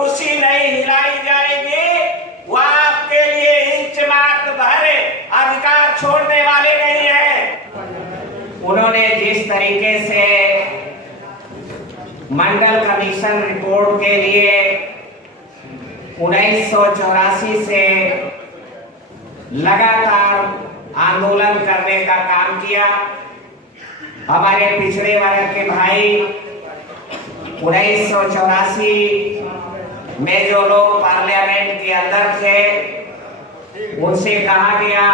कुर्सी नहीं हिलाई जाएगी, वह आपके लिए इंच मात्र भर अधिकार छोड़ने वाले नहीं है। उन्होंने जिस तरीके से मंडल कमीशन रिपोर्ट के लिए 1984 से लगातार आंदोलन करने का काम किया, हमारे पिछड़े वर्ग के भाई 1984 में जो लोग पार्लियामेंट के अंदर थे उनसे कहा गया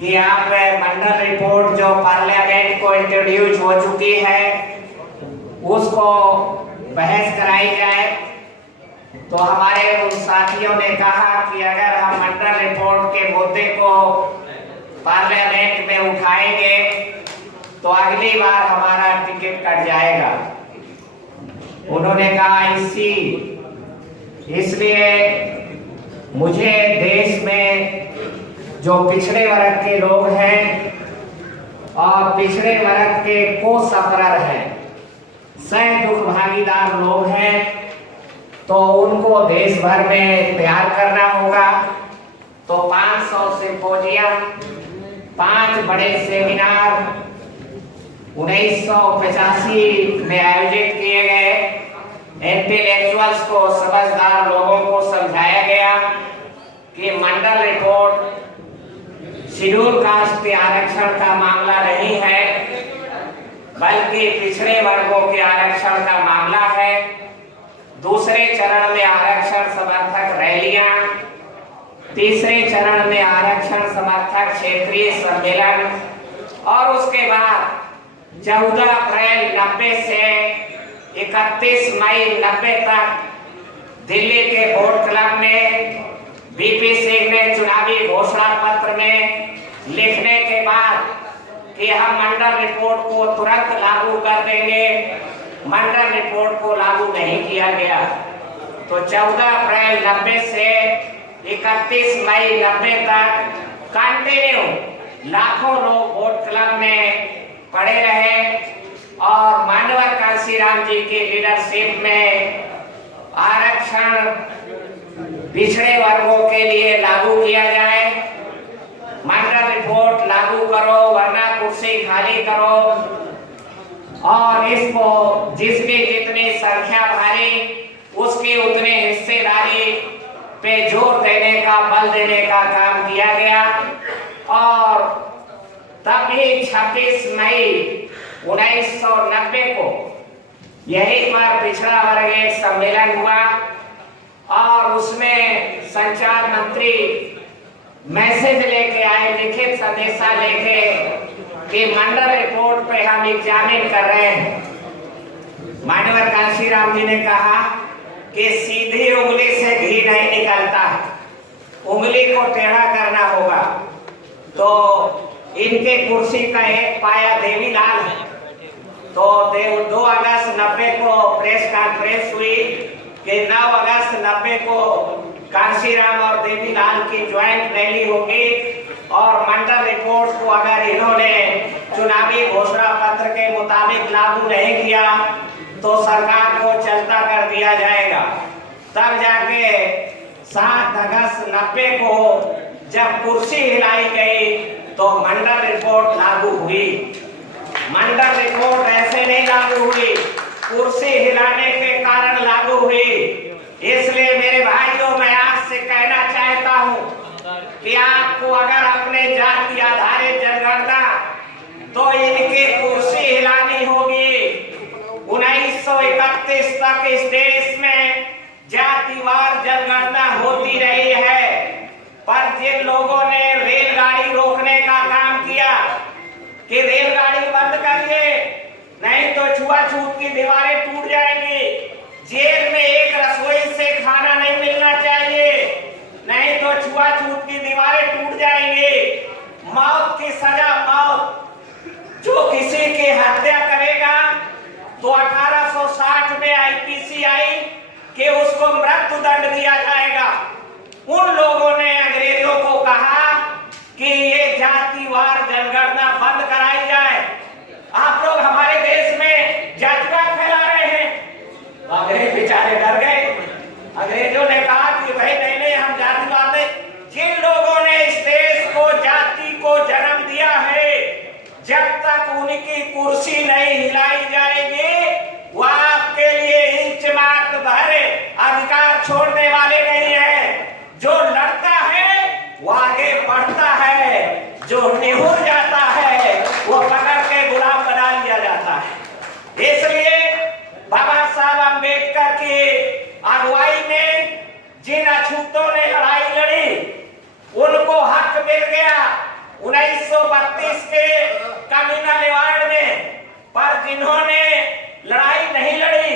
कि आप मंडल रिपोर्ट जो पार्लियामेंट को इंट्रोड्यूस हो चुकी है उसको बहस कराई जाए। तो हमारे उन साथियों ने कहा कि अगर हम मंडल रिपोर्ट के मुद्दे को पार्लियामेंट में उठाएंगे तो अगली बार हमारा टिकट कट जाएगा। उन्होंने कहा इसलिए मुझे देश में जो पिछड़े वर्ग के लोग हैं और पिछड़े वर्ग के को सफरर हैं, सह दुख भागीदार लोग हैं, तो उनको देश भर में तैयार करना होगा। तो 500 सिम्पोजियम, 5 बड़े सेमिनार 1985 में आयोजित किए गए। इंटेलेक्चुअल्स को, समझदार लोगों को समझाया गया कि मंडल रिपोर्ट शेड्यूल कास्ट के आरक्षण का मामला नहीं है, बल्कि पिछड़े वर्गों के आरक्षण का मामला है। दूसरे चरण में आरक्षण समर्थक रैलियां, तीसरे चरण में आरक्षण समर्थक क्षेत्रीय सम्मेलन और उसके बाद 14 अप्रैल 90 से 31 मई 90 तक दिल्ली के बोर्ड क्लब में बीपी सिंह ने चुनावी घोषणा पत्र में लिखने के बाद कि हम मंडल रिपोर्ट को तुरंत लागू कर देंगे, मंडल रिपोर्ट को लागू नहीं किया गया। तो 14 अप्रैल 90 से 31 मई 90 तक कंटिन्यू लाखों लोग बोर्ड क्लब में पड़े रहे और मानवर कांशीराम जी की लीडरशिप में आरक्षण पिछड़े वर्गों के लिए लागू किया जाए। मंडल रिपोर्ट लागू करो वरना कुर्सी खाली करो, और इसको जिसकी जितनी संख्या भारी उसकी उतनी हिस्सेदारी पे जोर देने का, बल देने का काम किया गया। और तभी 26 मई 1990 को यही पर पिछड़ा वर्ग एक सम्मेलन हुआ और उसमें संचार मंत्री मैसेज लेके आए, लिखित संदेशा लेके कि मंडल रिपोर्ट पे हम एग्जामिन कर रहे हैं। मानवर कांशीराम जी ने कहा कि सीधी उंगली से घी नहीं निकलता, उंगली को टेढ़ा करना होगा। तो इनके कुर्सी का एक पाया देवीलाल है। तो 2 अगस्त 90 को प्रेस कॉन्फ्रेंस हुई कि 9 अगस्त 90 को कांशीराम और देवीलाल की ज्वाइंट रैली होगी और मंडल रिपोर्ट को अगर इन्होंने चुनावी घोषणा पत्र के मुताबिक लागू नहीं किया तो सरकार को चलता कर दिया जाएगा। तब जाके 7 अगस्त 90 को जब कुर्सी हिलाई गई तो मंडल रिपोर्ट लागू हुई। मंडल रिपोर्ट ऐसे नहीं लागू हुई, कुर्सी हिलाने के कारण लागू हुई। इसलिए मेरे भाइयों, मैं आपसे कहना चाहता हूं कि आपको अगर अपने जाति आधारित जनगणना तो इनकी कुर्सी हिलानी होगी। 1931 तक इस देश में जातिवार जनगणना होती रही है, पर जिन लोगों ने रेलगाड़ी रोकने का काम किया कि रेलगाड़ी बंद करिए नहीं तो छुआछूत की दीवारें टूट जाएंगी, जेल में एक रसोई से खाना नहीं मिलना चाहिए नहीं तो छुआछूत की दीवारें टूट जाएंगी, मौत की सजा मौत, जो किसी की हत्या करेगा तो 1860 में आईपीसी आई कि उसको मृत्यु दंड दिया जाएगा। उन लोगों ने अंग्रेजों को कहा कि ये जातिवार जनगणना बंद कराई जाए। आप लोग हमारे देश में जातिवाद फैला रहे हैं। अंग्रेज बेचारे डर गए। जब तक उनकी कुर्सी नहीं हिलाई जाएगी वह आपके लिए इंच मात्र भर अधिकार छोड़ने वाले नहीं है। जो लड़ता है वो आगे बढ़ता है, जो निहुर जाता है वो पकड़ के गुलाम बना लिया जाता है। इसलिए बाबा साहब अम्बेडकर की अगुवाई में जिन अछूतों ने लड़ाई लड़ी उनको हक मिल गया 1932 के कम्युनल अवार्ड में, पर जिन्होंने लड़ाई नहीं लड़ी,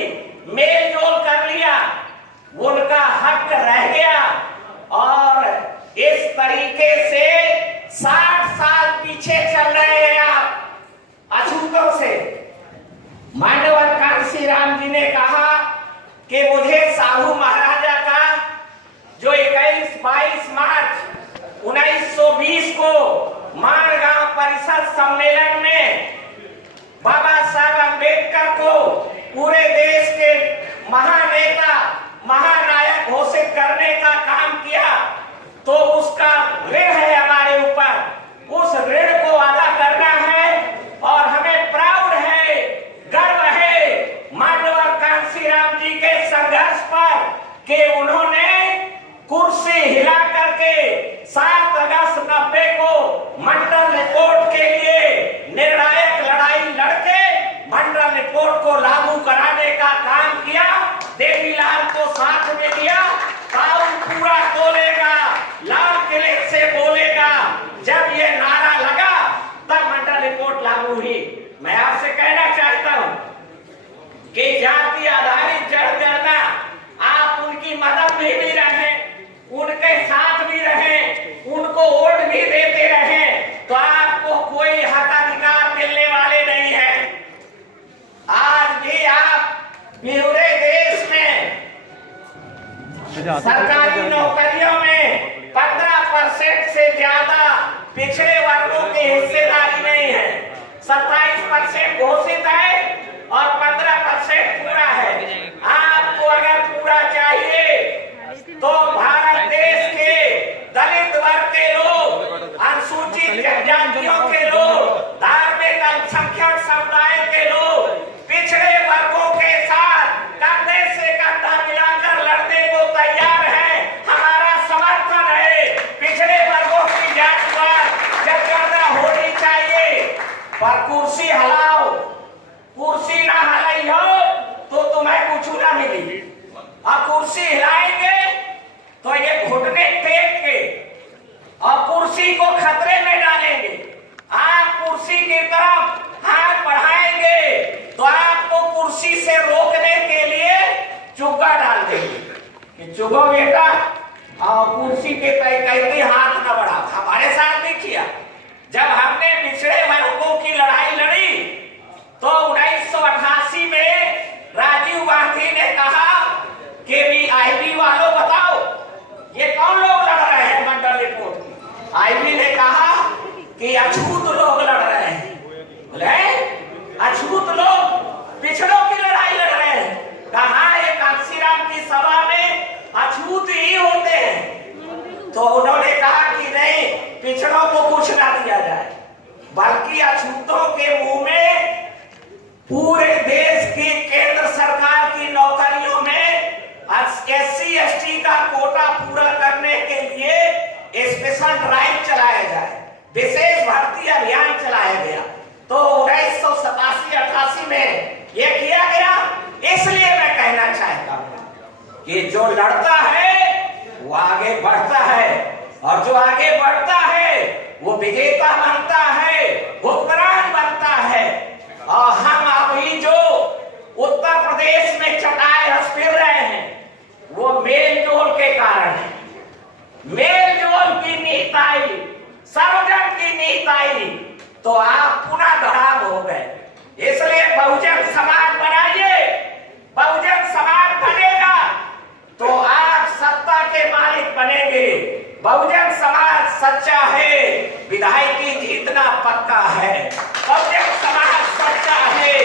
मेल जोल कर लिया, उनका हक रह गया। और इस तरीके से 60 साल पीछे चल रहे हैं आप अछूतों से। मांडवर कांसी राम जी ने कहा कि मुझे साहू महाराजा का जो 21-22 मार्च 1920 को माणगांव परिषद सम्मेलन में बाबा साहब अम्बेडकर को पूरे देश के महानेता महानायक घोषित करने का काम किया, तो उसका ऋण है हमारे ऊपर। उस ऋण को अदा करना है और हमें प्राउड है, गर्व है मानवर कांसी राम जी के संघर्ष पर कि उन्होंने कुर्सी हिला करके 7 अगस्त 90 को मंडल रिपोर्ट के लिए निर्णायक लड़ाई लड़के मंडल रिपोर्ट को लागू कराने का काम किया। देवीलाल को साथ में लिया। पाउल पूरा बोलेगा, लाल किले से बोलेगा। जब ये नारा लगा तब मंडल रिपोर्ट लागू हुई। मैं आपसे कहना चाहता हूं कि जाति आधारित जनगणना आप उनकी मदद में भी रहे, उनके साथ भी रहे, उनको वोट भी देते रहे, तो आपको कोई हक अधिकार मिलने वाले नहीं है। आज भी आप पूरे देश में सरकारी नौकरियों में 15% से ज्यादा पिछड़े वर्गों की हिस्सेदारी नहीं है। 27% घोषित है और 15% पूरा है। आपको अगर पूरा चाहिए तो भारत देश के दलित वर्ग के लोग, अनुसूचित जनजातियों के लोग, धार्मिक अल्पसंख्यक समुदाय के लोग पिछड़े वर्गों के साथ कंधे से कंधा मिलाकर लड़ने को तैयार है। हमारा समर्थन है। पिछड़े वर्गों की जांच पर जनगणना होनी चाहिए, पर कुर्सी हिलाओ, कुर्सी ना हिलाई हो तो तुम्हें कुछ ना मिली। अब कुर्सी हिलाएंगे तो ये घुटने टेक के और कुर्सी को खतरे में डालेंगे। आप कुर्सी की तरफ हाथ बढ़ाएंगे तो आपको कुर्सी से रोकने के लिए चुग्गा डाल देंगे कि चुगो बेटा और कुर्सी के कहते हाथ न बढ़ा। हमारे साथ भी किया। जब हमने पिछड़े वर्गों की लड़ाई लड़ी तो 1988 में राजीव गांधी ने कहा कि भी आईबी वालों बताओ ये कौन लोग लड़ रहे हैं मंडल रिपोर्ट की। आईबी ने कहा कि अछूत लोग लड़ रहे हैं। बोले अछूत लोग पिछड़ों की लड़ाई लड़ रहे हैं। कहा एक कांसीराम की सभा में अछूत ही होते हैं। तो उन्होंने कहा कि नहीं, पिछड़ों को कुछ ना दिया जाए, बल्कि अछूतों के मुंह में पूरे देश की केंद्र सरकार की नौकरियों में SC/ST का कोटा पूरा करने के लिए स्पेशल ड्राइव चलाया जाए, विशेष भर्ती अभियान चलाया गया। तो 1987-88 में यह किया गया। इसलिए मैं कहना चाहता हूं कि जो लड़ता है वो आगे बढ़ता है, और जो आगे बढ़ता है वो विजेता बनता है, हुक्मरान बनता है। और हम अभी जो उत्तर प्रदेश में चटाई रस फिर रहे हैं वो मेल जोल के कारण है। मेल जोल की नीति आई, सर्वजन की नीति आई, तो आप पुनः धड़ाम हो गए। इसलिए बहुजन समाज बनाइए। बहुजन समाज बनेगा तो आप सत्ता के मालिक बनेंगे। बहुजन समाज सच्चा है, विधायकी जीतना पक्का है। बहुजन समाज सच्चा है,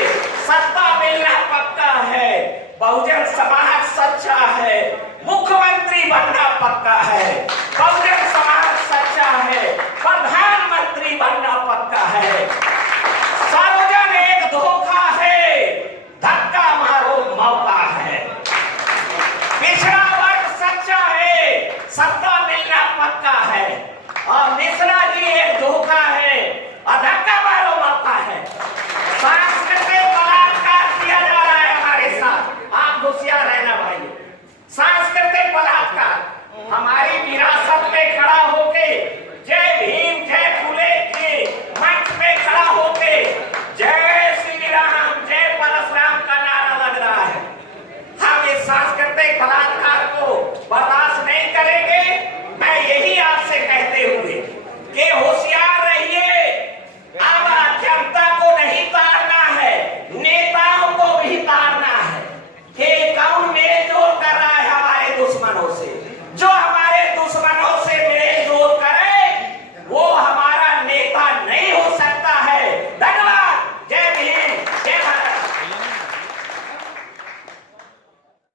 सत्ता मिलना पक्का है। बहुजन समाज सच्चा है,